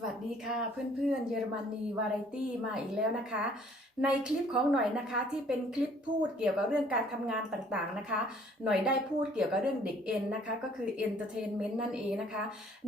สวัสดีค่ะเพื่อนๆเยอรมนีวาไรตี้มาอีกแล้วนะคะ ในคลิปของหน่อยนะคะที่เป็นคลิปพูดเกี่ยวกับเรื่องการทำงานต่างๆนะคะ หน่อยได้พูดเกี่ยวกับเรื่องเด็กเอ็นนะคะก็คือ entertainment นั่นเองนะคะ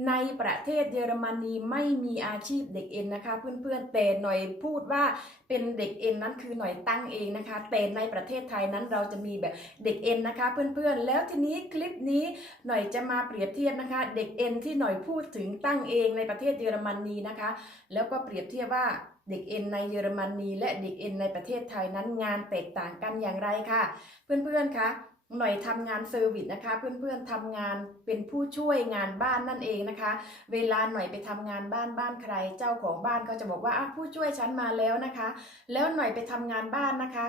ในประเทศเยอรมนีไม่มีอาชีพเด็กเอ็นนะคะ เพื่อนๆแต่หน่อยพูดว่าเป็นเด็กเอ็นนั้นคือหน่อยตั้งเองนะคะแต่ในประเทศไทยนั้นเราจะมีแบบเด็กเอ็นนะคะ เพื่อนๆ แล้วทีนี้คลิปนี้หน่อยจะมาเปรียบเทียบนะคะ เด็กเอ็นที่หน่อยพูดถึงตั้งเองในประเทศเยอรมนีนะคะ แล้วก็เปรียบเทียบว่า เด็กเอ็นในเยอรมนีและเด็กเอ็นในประเทศไทยนั้นงานแตกต่างกันอย่างไรค่ะ เพื่อนๆคะหน่อยทำงานเซอร์วิสนะคะ เพื่อนๆทำงานเป็นผู้ช่วยงานบ้านนั่นเองนะคะ เวลาหน่อยไปทำงานบ้านบ้านใคร เจ้าของบ้านก็จะบอกว่าอะผู้ช่วยฉันมาแล้วนะคะ แล้วหน่อยไปทำงานบ้านนะคะ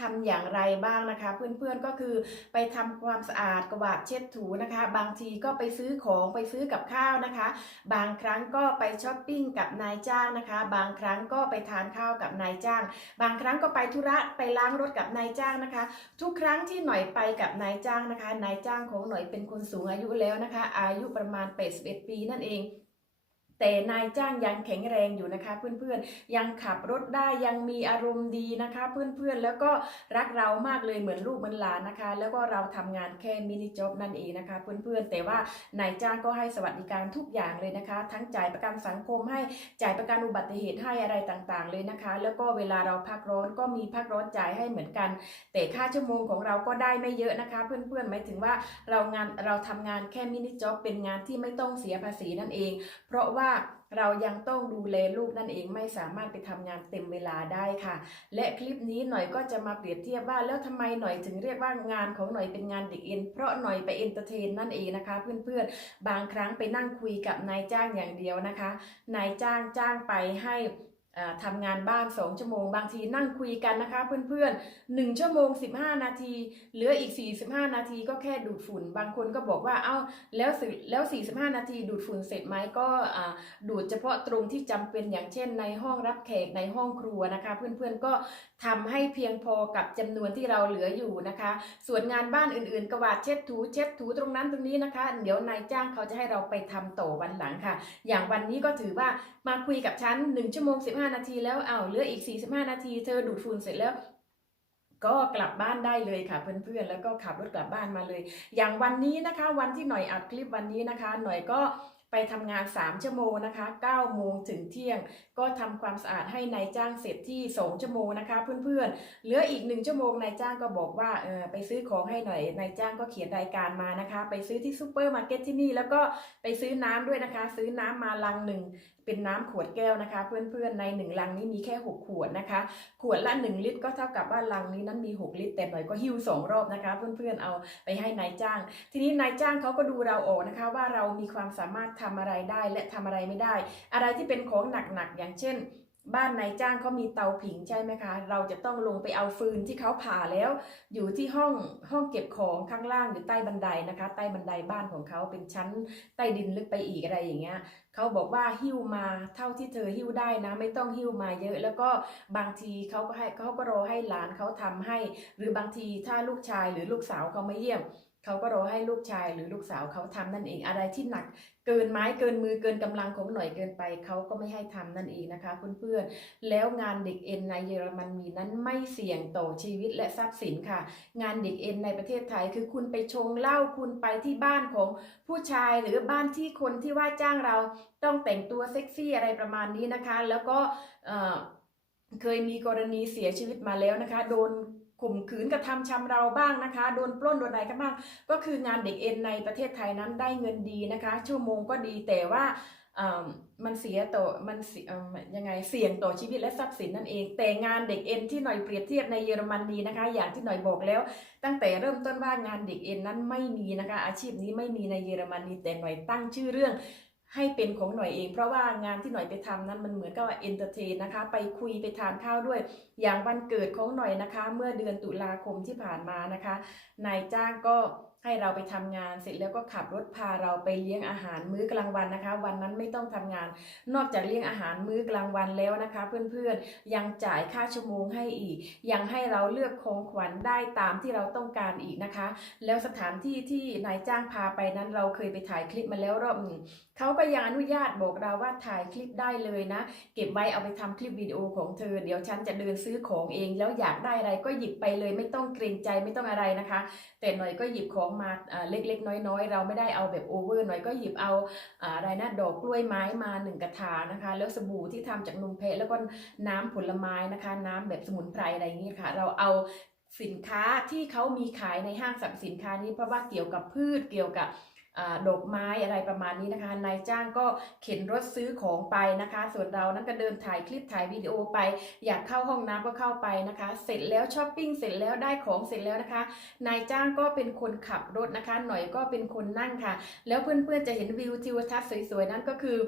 ทำอย่างไรบ้างนะคะ เพื่อนๆก็คือไปทำความสะอาดกวาดเช็ดถูนะคะ บางทีก็ไปซื้อของไปซื้อกับข้าวนะคะ บางครั้งก็ไปช้อปปิ้งกับนายจ้างนะคะ บางครั้งก็ไปทานข้าวกับนายจ้าง บางครั้งก็ไปธุระไปล้างรถกับนายจ้างนะคะ ทุกครั้งที่หน่อยไปกับนายจ้างนะคะ นายจ้างของหน่อยเป็นคนสูงอายุแล้วนะคะ อายุประมาณ81ปีนั่นเอง แต่นายจ้างยังแข็งแรงอยู่นะคะ เพื่อนๆยังขับรถได้ยังมีอารมณ์ดีนะคะ เพื่อนๆแล้วก็รักเรามากเลยเหมือนลูกเหมือนหลานนะคะ แล้วก็เราทำงานแค่มินิจ็อบนั่นเองนะคะ เพื่อนๆแต่ว่านายจ้างก็ให้สวัสดิการทุกอย่างเลยนะคะ ทั้งจ่ายประกันสังคมให้จ่ายประกันอุบัติเหตุให้อะไรต่างๆ เลยนะคะ แล้วก็เวลาเราพักร้อนก็มีพักร้อนจ่ายให้เหมือนกัน แต่ค่าชั่วโมงของเราก็ได้ไม่เยอะนะคะ เพื่อนๆหมายถึงว่าเรางานเราทำงานแค่มินิจ็อบเป็นงานที่ไม่ต้องเสียภาษีนั่นเอง เพราะว่าเรายังต้องดูแลลูกนั่นเองไม่สามารถไปทำงานเต็มเวลาได้ค่ะ และคลิปนี้หน่อยก็จะมาเปรียบเทียบว่าแล้วทำไมหน่อยถึงเรียกว่างานของหน่อยเป็นงานเด็กเอ็นเพราะหน่อยไปเอนเตอร์เทนนั่นเองนะคะ เพื่อนๆ บางครั้งไปนั่งคุยกับนายจ้างอย่างเดียวนะคะ นายจ้างจ้างไปให้ ทำงานบ้าน 2 ชั่วโมง บางทีนั่งคุยกันนะคะ เพื่อนๆ 1 ชั่วโมง 15 นาที เหลืออีก 45 นาทีก็แค่ดูดฝุ่น บางคนก็บอกว่าเอ้าแล้วแล้ว 45 นาทีดูดฝุ่นเสร็จไหมก็ดูดเฉพาะตรงที่จำเป็นอย่างเช่นในห้องรับแขกในห้องครัวนะคะ เพื่อนๆก็ทำให้เพียงพอกับจำนวนที่เราเหลืออยู่นะคะ ส่วนงานบ้านอื่นๆกวาดเช็ดถูเช็ดถูตรงนั้นตรงนี้นะคะ เดี๋ยวนายจ้างเขาจะให้เราไปทำต่อวันหลังค่ะ อย่างวันนี้ก็ถือว่ามาคุยกับฉัน1ชั่วโมง15 นาทีแล้วเอ้าเหลืออีก 45 นาที เธอดูดฝุ่นเสร็จแล้วก็กลับบ้านได้เลยค่ะเพื่อนๆ แล้วก็ขับรถกลับบ้านมาเลย อย่างวันนี้นะคะ วันที่หน่อยอัดคลิปวันนี้นะคะ หน่อยก็ ไปทำงาน 3 ชั่วโมงนะคะ9โมงถึงเที่ยง ก็ทำความสะอาดให้นายจ้างเสร็จที่ 2 ชั่วโมงนะคะ เพื่อนๆ เหลืออีก 1 ชั่วโมงนายจ้างก็บอกว่าเออไปซื้อของให้หน่อยนายจ้างก็เขียนรายการมานะคะ ไปซื้อที่ซูเปอร์มาร์เก็ตที่นี่แล้วก็ไปซื้อน้ำด้วยนะคะ ซื้อน้ำมาลังหนึ่ง เป็นน้ำขวดแก้วนะคะ เพื่อนๆ ในหนึ่งลังนี้มีแค่ 6 ขวดนะคะ ขวดละ 1 ลิตรก็เท่ากับว่าลังนี้นั้นมี 6 ลิตร แต่หน่อยก็หิ้วสองรอบนะคะ เพื่อนๆ เอาไปให้นายจ้าง ทีนี้นายจ้างเขาก็ดูเราออกนะคะ ว่าเรามีความสามารถทำอะไรได้และทำอะไรไม่ได้ อะไรที่เป็นของหนักๆ อย่างเช่น บ้านนายจ้างเขามีเตาผิงใช่ไหมคะ เราจะต้องลงไปเอาฟืนที่เขาผ่าแล้ว อยู่ที่ห้องห้องเก็บของข้างล่างอยู่ใต้บันไดนะคะ ใต้บันไดบ้านของเขาเป็นชั้นใต้ดินลึกไปอีกอะไรอย่างเงี้ยเขาบอกว่าหิ้วมาเท่าที่เธอหิ้วได้นะ ไม่ต้องหิ้วมาเยอะ แล้วก็บางทีเขาก็ให้เขาก็รอให้หลานเขาทำให้ หรือบางทีถ้าลูกชายหรือลูกสาวเขามาเยี่ยม เขาก็รอให้ลูกชายหรือลูกสาวเขาทำนั่นเองอะไรที่หนักเกินไม้เกินมือเกินกำลังของหน่อยเกินไป เขาก็ไม่ให้ทำนั่นเองนะคะเพื่อนๆแล้วงานเด็กเอ็นในเยอรมนีนั้นไม่เสี่ยงต่อชีวิตและทรัพย์สินค่ะ งานเด็กเอ็นในประเทศไทยคือคุณไปชงเหล้าคุณไปที่บ้านของผู้ชายหรือบ้านที่คนที่ว่าจ้างเราต้องแต่งตัวเซ็กซี่อะไรประมาณนี้นะคะ แล้วก็เอ่อเคยมีกรณีเสียชีวิตมาแล้วนะคะ โดน ข่มขืนกระทำชำเราบ้างนะคะ โดนปล้นโดนอะไรกันบ้าง ก็คืองานเด็กเอ็นในประเทศไทยนั้นได้เงินดีนะคะ ชั่วโมงก็ดีแต่ว่ามันเสียต่อมันยังไงเสี่ยงต่อชีวิตและทรัพย์สินนั่นเอง แต่งานเด็กเอ็นที่หน่อยเปรียบเทียบในเยอรมนีนะคะ อย่างที่หน่อยบอกแล้ว ตั้งแต่เริ่มต้นว่างานเด็กเอ็นนั้นไม่มีนะคะ อาชีพนี้ไม่มีในเยอรมนีแต่หน่อยตั้งชื่อเรื่อง ให้เป็นของหน่อยเอง เพราะว่างานที่หน่อยไปทำนั้นมันเหมือนกับว่าเอนเตอร์เทนนะคะ ไปคุยไปทานข้าวด้วย อย่างวันเกิดของหน่อยนะคะ เมื่อเดือนตุลาคมที่ผ่านมานะคะ นายจ้างก็ ให้เราไปทำงานเสร็จแล้วก็ขับรถพาเราไปเลี้ยงอาหารมื้อกลางวันนะคะ วันนั้นไม่ต้องทำงาน นอกจากเลี้ยงอาหารมื้อกลางวันแล้วนะคะ เพื่อนๆยังจ่ายค่าชั่วโมงให้อีก ยังให้เราเลือกของขวัญได้ตามที่เราต้องการอีกนะคะ แล้วสถานที่ที่นายจ้างพาไปนั้นเราเคยไปถ่ายคลิปมาแล้วรอบหนึ่งเขาก็ยังอนุญาตบอกเราว่าถ่ายคลิปได้เลยนะ เก็บไว้เอาไปทำคลิปวิดีโอของเธอ เดี๋ยวฉันจะเดินซื้อของเอง แล้วอยากได้อะไรก็หยิบไปเลย ไม่ต้องเกรงใจไม่ต้องอะไรนะคะ แต่หน่อยก็หยิบของมาเล็กๆ น้อยๆ เราไม่ได้เอาแบบโอเวอร์หน่อยก็หยิบเอาอ่าอะไรนะดอกกล้วยไม้มาหนึ่งกระถางนะคะ แล้วสบู่ที่ทำจากนมแพะแล้วก็น้ำผลไม้นะคะ น้ำแบบสมุนไพรอะไรอย่างนี้ค่ะ เราเอาสินค้าที่เขามีขายในห้างสรรพสินค้านี้เพราะว่าเกี่ยวกับพืชเกี่ยวกับ ดอกไม้อะไรประมาณนี้นะคะ นายจ้างก็เข็นรถซื้อของไปนะคะ ส่วนเรานั้นก็เดินถ่ายคลิปถ่ายวิดีโอไป อยากเข้าห้องน้ำก็เข้าไปนะคะ เสร็จแล้วช้อปปิ้งเสร็จแล้วได้ของเสร็จแล้วนะคะ นายจ้างก็เป็นคนขับรถนะคะ หน่อยก็เป็นคนนั่งค่ะ แล้วเพื่อนๆจะเห็นวิวทิวทัศน์สวยๆนั้นก็คือ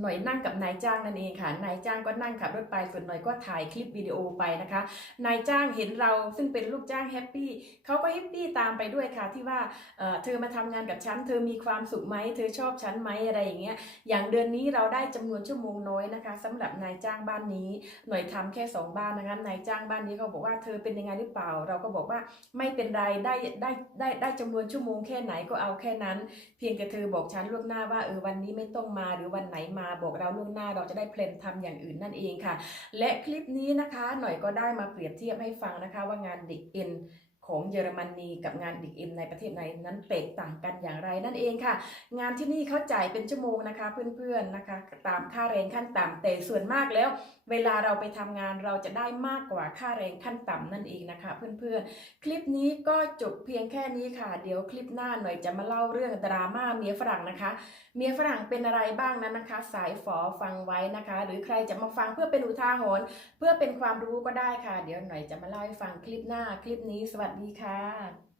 หน่อยนั่งกับนายจ้างนั่นเองค่ะ นายจ้างก็นั่งขับรถไป ส่วนหน่อยก็ถ่ายคลิปวิดีโอไปนะคะ นายจ้างเห็นเราซึ่งเป็นลูกจ้างแฮปปี้เขาก็แฮปปี้ตามไปด้วยค่ะที่ว่าเเธอมาทำงานกับฉัน เธอมีความสุขไหม เธอชอบฉันไหมอะไรอย่างเงี้ย อย่างเดือนนี้เราได้จำนวนชั่วโมงน้อยนะคะสำหรับนายจ้างบ้านนี้ หน่วยทำแค่สองบ้านนะคะ นายจ้างบ้านนี้เขาบอกว่าเธอเป็นยังไงหรือเปล่า เราก็บอกว่าไม่เป็นไร ได้ได้ได้ได้จำนวนชั่วโมงแค่ไหนก็เอาแค่นั้น เพียงแต่เธอบอกฉันล่วงหน้าว่าเออวันนี้ไม่ต้องมาหรือวันไหนมาบอกเราล่วงหน้าเราจะได้เพลนทำอย่างอื่นนั่นเองค่ะ และคลิปนี้นะคะหน่อยก็ได้มาเปรียบเทียบให้ฟังนะคะว่างานเด็กเอ็น ของเยอรมนีกับงานด็กเอ็นในประเทศไหนนั้นแตกต่างกันอย่างไรนั่นเองค่ะ งานที่นี่เขาจ่ายเป็นชั่วโมงนะคะเพื่อนๆนะคะ ตามค่าแรงขั้นต่ำแต่ส่วนมากแล้ว เวลาเราไปทำงานเราจะได้มากกว่าค่าแรงขั้นต่ำนั่นเองนะคะ เพื่อนๆ คลิปนี้ก็จบเพียงแค่นี้ค่ะ เดี๋ยวคลิปหน้าหน่อยจะมาเล่าเรื่องดราม่าเมียฝรั่งนะคะ เมียฝรั่งเป็นอะไรบ้างนั้นนะคะ สายฝอฟังไว้นะคะ หรือใครจะมาฟังเพื่อเป็นอุทาหรณ์เพื่อเป็นความรู้ก็ได้ค่ะ เดี๋ยวหน่อยจะมาเล่าให้ฟังคลิปหน้าคลิปนี้สวัสดดีค่ะ